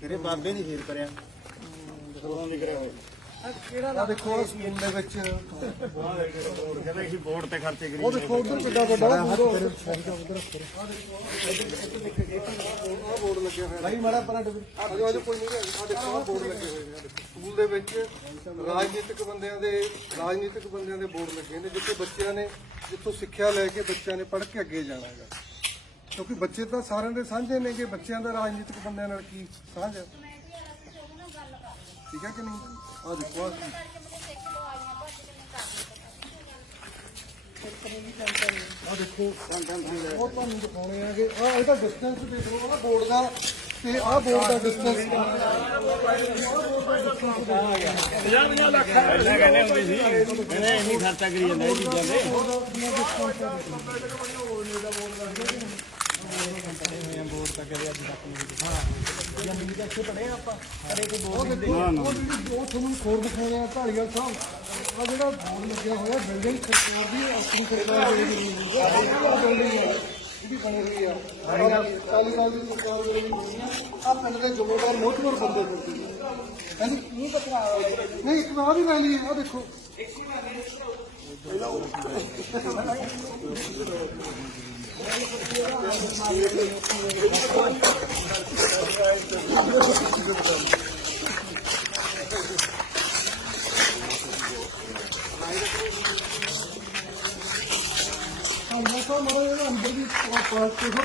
ਤੇਰੇ ਬਾਬੇ ਨੇ ਫੇਰ ਕਰਿਆ। ਜਦੋਂ ਨਹੀਂ ਕਰਿਆ ਹੋਇਆ। ਆ ਦੇਖੋ ਆਹ ਸਕੂਲ ਦੇ ਵਿੱਚ ਕਹਿੰਦਾ ਅਸੀਂ ਬੋਰਡ ਤੇ ਖਰਚੇ ਕਰੀ ਉਹ ਦੇਖੋ ਉਧਰ ਕਿੱਡਾ ਵੱਡਾ ਬੋਰਡ ਬੋਰਡ ਲੱਗਿਆ ਹੋਇਆ। ਭਾਈ ਮਾੜਾ ਪਰਾਂ ਡਿੱਗ ਆਜੋ ਆਜੋ ਕੋਈ ਨਹੀਂ ਆ ਦੇਖੋ ਆਹ ਬੋਰਡ ਲੱਗੇ ਹੋਏ ਨੇ ਆਹ ਦੇਖੋ। ਸਕੂਲ ਦੇ ਵਿੱਚ ਰਾਜਨੀਤਿਕ ਬੰਦਿਆਂ ਦੇ ਰਾਜਨੀਤਿਕ ਬੰਦਿਆਂ ਦੇ ਬੋਰਡ ਲੱਗੇ ਨੇ ਜਿੱਥੇ ਬੱਚਿਆਂ ਨੇ ਜਿੱਥੋਂ ਸਿੱਖਿਆ ਲੈ ਕੇ ਬੱਚਿਆਂ ਨੇ ਪੜ੍ਹ ਕੇ ਅੱਗੇ ਜਾਣਾ ਹੈਗਾ। ਕਿਉਂਕਿ ਬੱਚੇ ਤਾਂ ਸਾਰਿਆਂ ਦੇ ਸਾਂਝੇ ਨੇ ਕਿ ਬੱਚਿਆਂ ਦਾ ਰਾਜਨੀਤਿਕ ਬੰਦਿਆਂ ਨਾਲ ਕੀ ਸਾਂਝ ਹੈ? ਠੀਕ ਹੈ ਕਿ ਨਹੀਂ? ਆ ਦੇਖੋ ਆ ਦੇਖੋ। ਉਹ ਤੁਹਾਨੂੰ ਦਿਖਾਉਣੇ ਆਗੇ ਆ ਇਹਦਾ ਡਿਸਟੈਂਸ ਦੇਖ ਲਓ ਬੋਰਡ ਦਾ ਤੇ ਆ ਬੋਰਡ ਦਾ ਡਿਸਟੈਂਸ ਪਹਿਲਾਂ ਕਹਿੰਦੇ ਹੁੰਦੇ ਸੀ ਕਹਿੰਦੇ ਇੰਨੀ ਖਰਚਾ ਕਰੀ ਜਾਂਦਾ ਇਹ ਚੀਜ਼ਾਂ ਤੇ ਉਹ ਦੇਖੋ ਉਹ ਜਿਹੜੀ ਉਹ ਤੁਹਾਨੂੰ ਖੋਰ ਦਿਖਾਉਣੇ ਆ ਢਾਲੀਵਾਲ ਸਾਹਿਬ ਆ ਜਿਹੜਾ ਬੋਰਡ ਲੱਗਿਆ ਹੋਇਆ ਬਿਲਡਿੰਗ ਸਰਕਾਰ ਦੀ ਆਪਣੀ ਸਰਕਾਰ ਦੀ ਬਿਲਡਿੰਗ ਹੈ ਇਹ ਵੀ ਬਣੀ ਹੋਈ ਆ। 40 ਸਾਲ ਦੀ ਸਰਕਾਰ ਦੇ ਵਿੱਚ ਆ ਪਿੰਡ ਦੇ ਜ਼ਿੰਮੇਵਾਰ ਮੋਹਤਵਰ ਬੰਦੇ ਨੇ ਹਾਂਜੀ ਨਹੀਂ ਪਤਾ ਨਹੀਂ ਇੱਕ ਵਾਰ ਵੀ ਲੈ ਲਈ ਆ ਦੇਖੋ। ਮੈਂ ਤਾਂ ਮੜਾ ਇਹਦਾ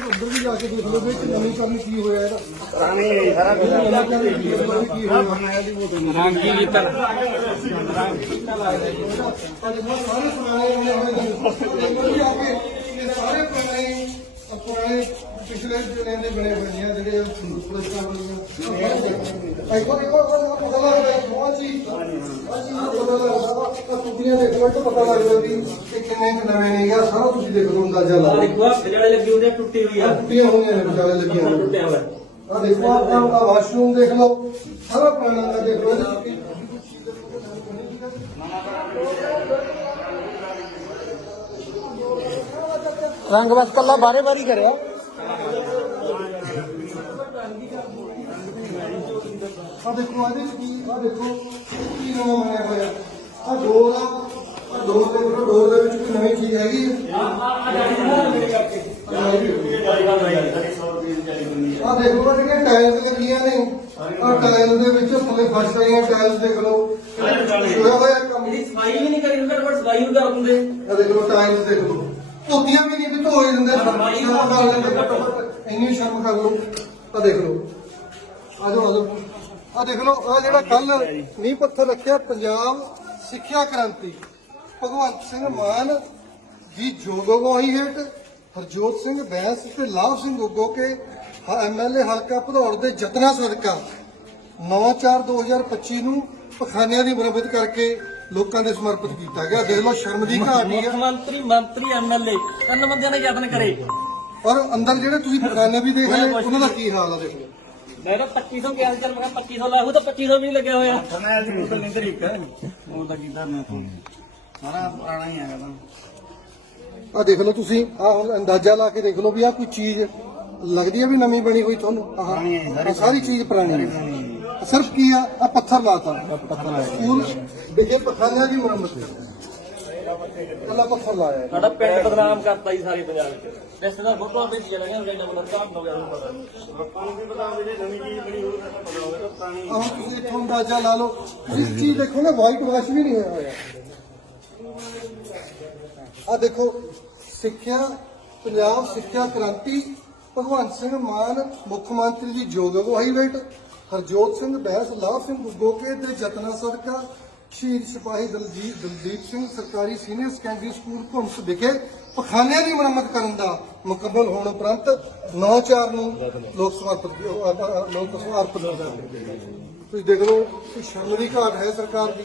ਅੰਦਰ ਵੀ ਜਾ ਕੇ ਦੇਖ ਲਓ ਵੀ ਨਵੀਂ ਕਰਨੀ ਕੀ ਹੋਇਆ ਇਹਦਾ ਪੁਰਾਣੀ ਸਾਰਾ ਕੁਝ ਕੀ ਹੋਇਆ ਬਣਾਇਆ ਦੀ ਉਹ ਰਾਂਗੀ ਦੀ ਤਾਂ ਅੱਜ ਬਹੁਤ ਸਾਰੇ ਪੁਰਾਣੇ ਹੋਏ ਹੋਏ ਆ ਕੇ ਪੁਰਾਣੇ ਪਿਛਲੇ ਜਿਹੜੇ ਨੇ ਬਣੇ ਨੇ ਜਿਹੜੇ ਪੁਰਸਕਾਰ ਬਣੀਆਂ ਇੱਕ ਇੱਕ ਵਾਰ ਪਤਾ ਲੱਗ ਰਿਹਾ ਬਹੁਤ ਜੀ। ਪਤਾ ਲੱਗਦਾ ਦੇਖ ਲਓ ਤਾਂ ਪਤਾ ਲੱਗਦਾ ਵੀ ਇਹ ਕਿੰਨੇ ਕੁ ਨਵੇਂ ਨੇ ਯਾਰ ਸਾਰਾ ਤੁਸੀਂ ਦੇਖ ਲਓ ਅੰਦਾਜ਼ਾ ਲਾ ਦੇਖੋ ਜਿਹੜੇ ਲੱਗੀ ਹੁੰਦੇ ਟੁੱਟੀ ਹੋਈ ਆ। ਟੁੱਟੀਆਂ ਹੋਈਆਂ ਨੇ ਵਿਚਾਲੇ ਲੱਗੀਆਂ ਟੁੱਟਿਆ ਹੋਇਆ। ਆ ਦੇਖੋ ਆ ਆ ਵਾਸ਼ਰੂਮ ਦੇਖ ਲਓ। ਸਾਰਾ ਪੁਰਾਣਾ ਦਾ ਦੇਖ ਲਓ। ਇਹਦੇ ਚ ਰੰਗ ਬਸ ਕੱਲਾ ਬਾਰੇ ਬਾਰੀ ਕਰਿਆ ਆ ਦੇਖੋ ਇਹਦੇ ਚ ਕੀ ਆ ਦੇਖੋ ਕੀ ਨਵਾਂ ਬਣਿਆ ਹੋਇਆ ਆ ਡੋਰ ਆ ਆ ਡੋਰ ਦੇ ਵਿੱਚ ਡੋਰ ਦੇ ਵਿੱਚ ਕੋਈ ਨਵੀਂ ਚੀਜ਼ ਹੈਗੀ ਆ ਆ ਦੇਖੋ ਆ ਜਿਹੜੀਆਂ ਟਾਇਲਸ ਲੱਗੀਆਂ ਨੇ ਆ ਟਾਇਲ ਦੇ ਵਿੱਚ ਥੱਲੇ ਫਰਸ਼ ਆਈਆਂ ਟਾਇਲਸ ਦੇਖ ਲਓ ਹੋਇਆ ਹੋਇਆ ਕੰਮ ਇਹਦੀ ਸਫ਼ਾਈ ਵੀ ਨਹੀਂ ਕਰੀ ਹੁੰਦੀ ਘੱਟ ਸਫ਼ਾਈ ਵੀ ਕਰ ਦਿੰਦੇ ਆ ਦੇਖ ਲਓ ਟਾਇਲਸ ਦੇਖ ਲਓ ਧੋਤੀਆਂ ਵੀ ਨਹੀਂ ਵੀ ਲੈਂਦੇ ਘੱਟੋ ਘੱਟ ਇੰਨੀ ਸ਼ਰਮ ਕਰ ਲਓ। ਆ ਦੇਖ ਲਓ। ਆ ਜਾਓ ਆ ਜਾਓ ਆ ਦੇਖ ਲਓ ਆ ਜਿਹੜਾ ਕੱਲ ਨੀਂਹ ਪੱਥਰ ਰੱਖਿਆ ਪੰਜਾਬ ਸਿੱਖਿਆ ਕ੍ਰਾਂਤੀ। ਭਗਵੰਤ ਸਿੰਘ ਮਾਨ ਦੀ ਜੋਗਵਾਈ ਹੇਠ ਹਰਜੋਤ ਸਿੰਘ ਬੈਂਸ ਤੇ ਲਾਭ ਸਿੰਘ ਗੋਗੋ ਕੇ ਐਮਐਲਏ ਹਲਕਾ ਭਦੌੜ ਦੇ ਯਤਨਾਂ ਸਦਕਾ। 9/4/2025 ਨੂੰ ਪਖਾਨਿਆਂ ਦੀ ਮੁਰੰਮਤ ਕਰਕੇ ਲੋਕਾਂ ਦੇ ਸਮਰਪਿਤ ਕੀਤਾ ਗਿਆ। ਦੇਖ ਲਓ ਸ਼ਰਮ ਦੀ ਘਾਟ ਹੀ ਮੁੱਖ ਆ ਮੰਤਰੀ ਮੰਤਰੀ ਐਮਐਲਏ ਤਿੰਨ ਬੰਦਿਆਂ ਨੇ ਯਤਨ ਕਰੇ। ਔਰ ਅੰਦਰ ਜਿਹੜੇ ਤੁਸੀਂ ਪਖਾਨੇ ਵੀ ਦੇਖ ਰਹੇ ਉਹਨਾਂ ਦਾ ਕੀ ਹਾਲ ਆ ਦੇਖ ਲਓ। ਮੈਂ ਤਾਂ 2500 ਕਿਹਾ ਸੀ, ਚੱਲ ਮੈਂ ਕਿਹਾ 2500 ਲਾਹੂ ਤਾਂ 2500 ਵੀ ਨਹੀਂ ਲੱਗਿਆ ਹੋਇਆ। ਫਰਨੈਲ ਦੀ ਬੋਤਲ ਨਹੀਂ ਤਰੀਕ ਉਹ ਤਾਂ ਕੀਤਾ ਮੈਂ ਸਾਰਾ ਪੁਰਾਣਾ ਹੀ ਹੈਗਾ ਤਾਂ। ਆ ਦੇਖ ਲਓ ਤੁਸੀਂ ਆ ਹੁਣ ਅੰਦਾਜ਼ਾ ਲਾ ਕੇ ਦੇਖ ਲਓ ਵੀ ਆ ਕੋਈ ਚੀਜ਼ ਲੱਗਦੀ ਹੈ ਵੀ ਨਵੀਂ ਬਣੀ ਹੋਈ ਤੁਹਾਨੂੰ? ਆਹ ਪੁਰਾਣੀ ਹੈ, ਸਾਰੀ ਆਹ ਸਾਰੀ ਚੀਜ਼ ਪੁਰਾਣੀ ਹੈ। ਸਿਰਫ ਕੀ ਆ ਆ ਪੱਥਰ ਲਾਤਾ ਸਕੂਲ ਵਿਖੇ ਪਖਾਨਿਆਂ ਦੀ ਮੁਰੰਮਤ ਕੱਲਾ ਪੱਥਰ ਲਾਇਆ ਹੈ। ਸਾਡਾ ਪਿੰਡ ਬਦਨਾਮ ਕਰਤਾ ਜੀ ਸਾਰੇ ਪੰਜਾਬ ਵਿੱਚ ਰਿਸ਼ਤੇਦਾਰ ਫੋਟੋਆਂ ਭੇਜੀ ਜਾਂਦੇ ਨੇ ਜਿਹੜਾ ਬੰਦਾ ਕੰਮ ਹੋ ਗਿਆ ਉਹਨੂੰ ਪਤਾ ਨਹੀਂ ਲੋਕਾਂ ਨੂੰ ਵੀ ਪਤਾ ਹੋਵੇ ਜੇ ਨਵੀਂ ਚੀਜ਼ ਬਣੀ ਹੋਵੇ ਤਾਂ ਪਤਾ ਹੋਵੇ ਤਾਂ ਪੁਰਾਣੀ ਆਹ ਹੁਣ ਤੁਸੀਂ ਇੱਥੋਂ ਅੰਦਾਜ਼ਾ ਲਾ ਲਓ ਤੁਸੀਂ ਇੱਕ ਚੀਜ਼ ਦੇਖੋ ਨਾ ਵਾਈਟ ਵਾਸ਼ ਵੀ ਨਹੀਂ ਹੋਇਆ ਹੋਇਆ ਆ ਦੇਖੋ ਸਿੱਖਿਆ ਪੰਜਾਬ ਸਿੱਖਿਆ ਕ੍ਰਾਂਤੀ ਭਗਵੰਤ ਸਿੰਘ ਮਾਨ ਮੁੱਖ ਮੰਤਰੀ ਦੀ ਯੋਗ ਅਗਵਾਈ ਹੇਠ ਹਰਜੋਤ ਸਿੰਘ ਬੈਂਸ ਲਾਭ ਸਿੰਘ ਗੋਕੇ ਦੇ ਯਤਨਾਂ ਸਦਕਾ ਸ਼ਹੀਦ ਸਿਪਾਹੀ ਦਲਜੀਤ ਦਲਦੀਪ ਸਿੰਘ ਸਰਕਾਰੀ ਸੀਨੀਅਰ ਸੈਕੰਡਰੀ ਸਕੂਲ ਘੁੰਮਸ ਵਿਖੇ ਪਖਾਨਿਆਂ ਦੀ ਮੁਰੰਮਤ ਕਰਨ ਦਾ ਮੁਕੰਮਲ ਹੋਣ ਉਪਰੰਤ 9/4 ਨੂੰ ਲੋਕ ਸਮਰਪਿਤ ਲੋਕ ਸਮਰਪਿਤ ਤੁਸੀਂ ਦੇਖ ਲਓ ਕਿ ਸ਼ਰਮ ਦੀ ਘਾਟ ਹੈ ਸਰਕਾਰ ਦੀ।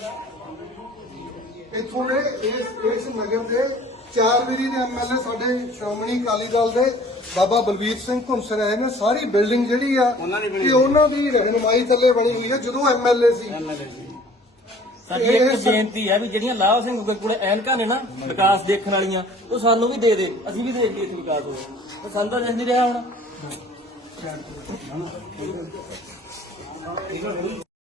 ਇਥੋਂ ਦੇ ਇਸ ਇਸ ਨਗਰ ਦੇ ਚਾਰ ਵੀਰੀ ਦੇ ਐਮਐਲਏ ਸਾਡੇ ਸ਼੍ਰੋਮਣੀ ਅਕਾਲੀ ਦਲ ਦੇ ਬਾਬਾ ਬਲਵੀਰ ਸਿੰਘ ਘੁੰਮਸ ਰਹੇ ਨੇ। ਸਾਰੀ ਬਿਲਡਿੰਗ ਜਿਹੜੀ ਆ ਕਿ ਉਹਨਾਂ ਦੀ ਰਹਿਨੁਮਾਈ ਥੱਲੇ ਬਣੀ ਹੋਈ ਹੈ ਜਦੋਂ ਐਮਐਲਏ ਸੀ। ਸਾਡੀ ਇੱਕ ਬੇਨਤੀ ਹੈ ਵੀ ਜਿਹੜੀਆਂ ਲਾਭ ਸਿੰਘ ਗੁੱਗੇ ਕੋਲੇ ਐਨਕਾਂ ਨੇ ਨਾ ਵਿਕਾਸ ਦੇਖਣ ਵਾਲੀਆਂ ਉਹ ਸਾਨੂੰ ਵੀ ਦੇ ਦੇ ਅਸੀਂ ਵੀ ਦੇਖ ਕੇ ਇੱਥੇ ਵਿਕਾਸ ਹੋਵੇ ਉਹ ਸਾਨੂੰ ਤਾਂ ਨਹੀਂ ਰਿਹਾ ਹੁਣ?